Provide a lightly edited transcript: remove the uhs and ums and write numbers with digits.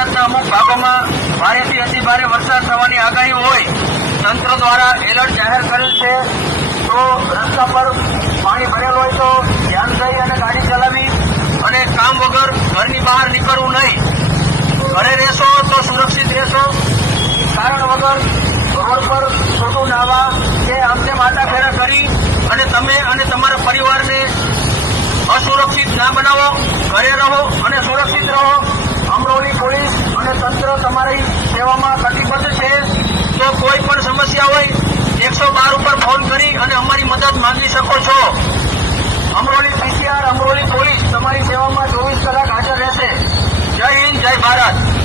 ગુજરાતના અમુક ભાગોમાં ભારેથી અતિ ભારે વરસાદ થવાની આગાહી હોય તંત્ર દ્વારા એલર્ટ જાહેર કરેલ છે। તો રસ્તા પર પાણી ભરેલ હોય તો ધ્યાન દઈ અને ગાડી ચલાવી અને કામ વગર ઘરની બહાર નીકળવું નહીં। ઘરે રહેશો તો સુરક્ષિત રહેશો। કારણ વગર રોડ પર ખોટું નાવા કે આમ તેમ આટાફેરા કરી અને તમે અને તમારા પરિવારને અસુરક્ષિત ના બનાવો। ઘરે રહો અને સુરક્ષિત રહો। અમરોલી પોલીસ અને તંત્ર તમારી સેવામાં કટિબદ્ધ છે। તો કોઈ પણ સમસ્યા હોય 112 ઉપર ફોન કરી અને અમારી મદદ માંગી શકો છો। અમરોલી PCR